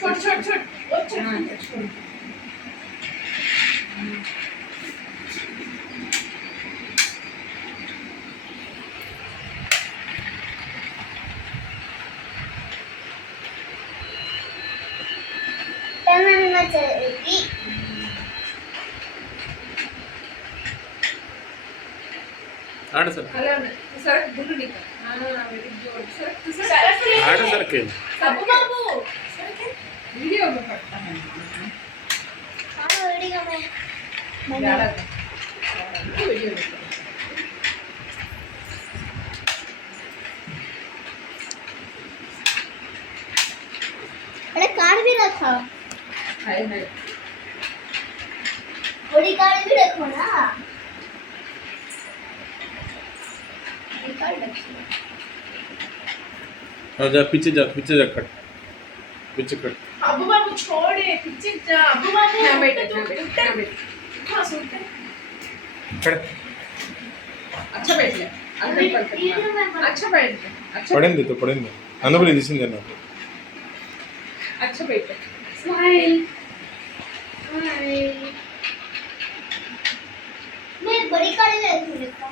छोड़ छोड़ छोड़ चलेगी आड़ सर सर गुंडू निकल हां वेरी गुड सर आड़ सर के बाबू बाबू सर के वीडियो में पड़ता है हां वीडियो में ज्यादा वीडियो में अरे कार्ड भी रखा हाय हाय बड़ी कार्ड भी रखो ना जा पीछे कट पीछे कट अबू बाबू छोड़े पीछे जा अबू बाबू ना बेटे हां सुनते खड़े अच्छा बैठ ले अच्छा बैठ ले अच्छा पढ़ेंगे अनुबली दिसिंदे నాకు अच्छा बैठ ले स्माइल मैं बड़ी कार्ड ले रखा